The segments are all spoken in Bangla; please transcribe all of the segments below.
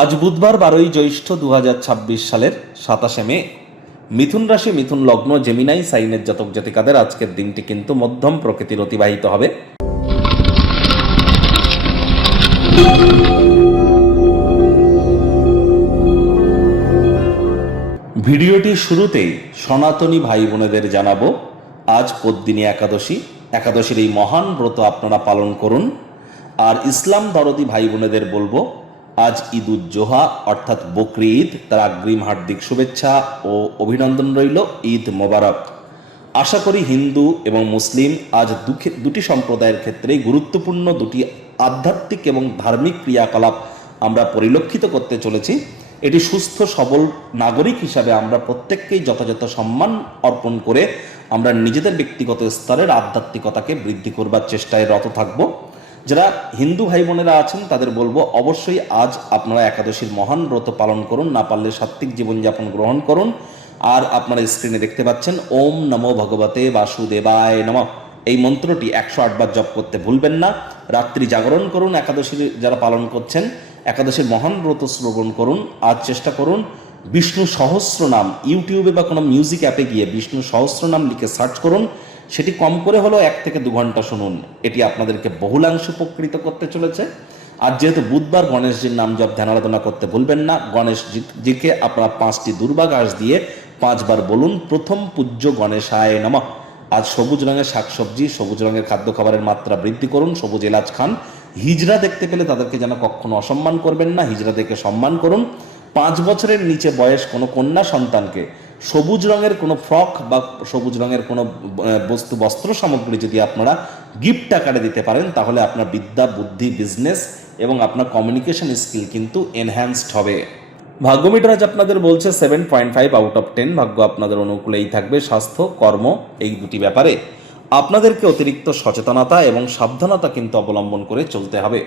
আজ বুধবার 12ই জ্যৈষ্ঠ 2026 সালের 27শে মে। মিথুন রাশি, মিথুন লগ্ন, জেমিনাই সাইনের জাতক জাতিকাদের আজকের দিনটি কিন্তু মধ্যম প্রকৃতির অতিবাহিত হবে। ভিডিওটির শুরুতেই সনাতনী ভাই বোনেদের জানাবো, আজ পদ্মিনী একাদশী। একাদশীর এই মহান ব্রত আপনারা পালন করুন। আর ইসলাম দরদি ভাই বোনেদের বলবো, আজ ঈদ উজ জোহা অর্থাৎ বকরি ঈদ, তার অগ্রিম হার্দিক শুভেচ্ছা ও অভিনন্দন রইল। ঈদ মোবারক। আশা করি হিন্দু এবং মুসলিম আজ দুটি সম্প্রদায়ের ক্ষেত্রেই গুরুত্বপূর্ণ দুটি আধ্যাত্মিক এবং ধার্মিক ক্রিয়াকলাপ আমরা পরিলক্ষিত করতে চলেছি। এটি সুস্থ সবল নাগরিক হিসাবে আমরা প্রত্যেককেই যথাযথ সম্মান অর্পণ করে আমরা নিজেদের ব্যক্তিগত স্তরের আধ্যাত্মিকতাকে বৃদ্ধি করবার চেষ্টায় রত থাকব। যারা হিন্দু ভাই বোনেরা আছেন তাদের বলবো, অবশ্যই আজ আপনারা একাদশীর মহান ব্রত পালন করুন, না পারলে সাত্ত্বিক জীবনযাপন গ্রহণ করুন। আর আপনারা স্ক্রিনে দেখতে পাচ্ছেন ওম নমো ভগবতে বাসুদেবায় নমঃ, এই মন্ত্রটি 108 বার জপ করতে ভুলবেন না। রাত্রি জাগরণ করুন। একাদশী যারা পালন করছেন, একাদশীর মহান ব্রত শ্রবণ করুন। আজ চেষ্টা করুন বিষ্ণু সহস্র নাম, ইউটিউবে বা কোনো মিউজিক অ্যাপে গিয়ে বিষ্ণু সহস্র নাম লিখে সার্চ করুন। সেটি কম করে হলেও 1 থেকে 2 ঘন্টা শুনুন। এটি আপনাদেরকে বহুলাংশে উপকৃত করতে চলেছে। আর যেহেতু বুধবার, গণেশজির নাম জপ ধ্যান আরাধনা করতে ভুলবেন না। গণেশজিকে আপনারা 5টি দুর্বা ঘাস দিয়ে 5 বার বলুন, প্রথম পূজ্য গণেশায় নমঃ। আজ সবুজ রঙের শাকসবজি, সবুজ রঙের খাদ্য খাবারের মাত্রা বৃদ্ধি করুন। সবুজ এলাচ খান। হিজড়া দেখতে পেলে তাদেরকে যেন কখনো অসম্মান করবেন না, হিজড়া দেখে সম্মান করুন। 5 বছরের নিচে বয়স কোনো কন্যা সন্তানকে সবুজ রঙের কোনো ফ্রক বা সবুজ রঙের কোনো বস্ত্র সামগ্রী যদি আপনারা গিফট আকারে দিতে পারেন, তাহলে আপনার বিদ্যা, বুদ্ধি, বিজনেস এবং আপনার কমিউনিকেশন স্কিল কিন্তু এনহ্যান্সড হবে। ভাগ্য মিটার আজ আপনাদের বলছে 7.5 আউট অফ 10। ভাগ্য আপনাদের অনুকূলেই থাকবে। স্বাস্থ্য, কর্ম এই দুটি ব্যাপারে আপনাদেরকে অতিরিক্ত সচেতনতা এবং সাবধানতা কিন্তু অবলম্বন করে চলতে হবে।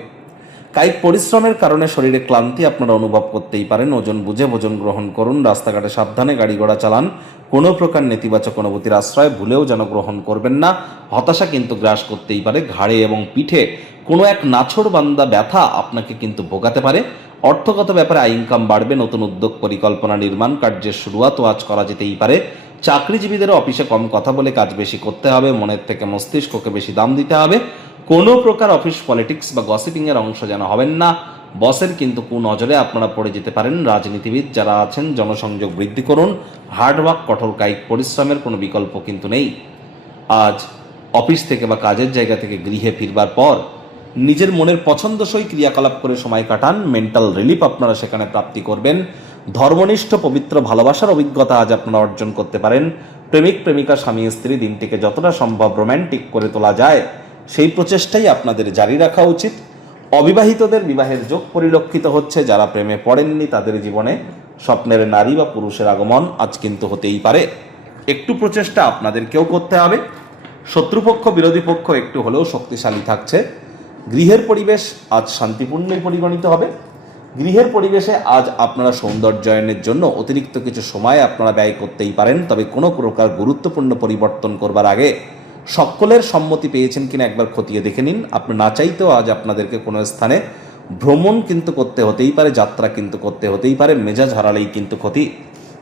কায়িক পরিশ্রমের কারণে শরীরে ক্লান্তি আপনারা অনুভব করতেই পারেন। ওজন বুঝে ভোজন গ্রহণ করুন। রাস্তাঘাটে সাবধানে গাড়ি ঘোড়া চালান। কোনো প্রকার নেতিবাচক অনুভূতির আশ্রয় ভুলেও যেন গ্রহণ করবেন না। হতাশা কিন্তু গ্রাস করতেই পারে। ঘাড়ে এবং পিঠে কোনো এক নাছোড়বান্দা ব্যথা আপনাকে কিন্তু ভোগাতে পারে। অর্থগত ব্যাপারে আয় ইনকাম বাড়বে। নতুন উদ্যোগ, পরিকল্পনা, নির্মাণ কার্যের শুরুয়াতও আজ করা যেতেই পারে। চাকরিজীবীদেরও অফিসে কম কথা বলে কাজ বেশি করতে হবে। মনের থেকে মস্তিষ্ককে বেশি দাম দিতে হবে। কোনো প্রকার অফিস পলিটিক্স বা গসিপিংয়ের অংশ যেন হবেন না। বসের কিন্তু কুনজরে আপনারা পড়ে যেতে পারেন। রাজনীতিবিদ যারা আছেন, জনসংযোগ বৃদ্ধি করুন। হার্ডওয়ার্ক, কঠোর কায়িক পরিশ্রমের কোনো বিকল্প কিন্তু নেই। আজ অফিস থেকে বা কাজের জায়গা থেকে গৃহে ফিরবার পর নিজের মনের পছন্দসই ক্রিয়াকলাপ করে সময় কাটান। মেন্টাল রিলিফ আপনারা সেখানে প্রাপ্তি করবেন। ধর্মনিষ্ঠ পবিত্র ভালোবাসার অভিজ্ঞতা আজ আপনারা অর্জন করতে পারেন। প্রেমিক প্রেমিকা, স্বামী স্ত্রী দিনটিকে যতটা সম্ভব রোম্যান্টিক করে তোলা যায় সেই প্রচেষ্টাই আপনাদের জারি রাখা উচিত। অবিবাহিতদের বিবাহের যোগ পরিলক্ষিত হচ্ছে। যারা প্রেমে পড়েননি তাদের জীবনে স্বপ্নের নারী বা পুরুষের আগমন আজ কিন্তু হতেই পারে। একটু প্রচেষ্টা আপনাদেরকেও করতে হবে। শত্রুপক্ষ, বিরোধী পক্ষ একটু হলেও শক্তিশালী থাকছে। গৃহের পরিবেশ আজ শান্তিপূর্ণই পরিগণিত হবে। গৃহের পরিবেশে আজ আপনারা সৌন্দর্যায়নের জন্য অতিরিক্ত কিছু সময় আপনারা ব্যয় করতেই পারেন। তবে কোনো প্রকার গুরুত্বপূর্ণ পরিবর্তন করবার আগে সকলের সম্মতি পেয়েছেন কিনা একবার খতিয়ে দেখে নিন। আপনি না চাইতেও আজ আপনাদেরকে কোনো স্থানে ভ্রমণ কিন্তু করতে হতেই পারে, যাত্রা কিন্তু করতে হতেই পারে। মেজাজ হারালেই কিন্তু ক্ষতি।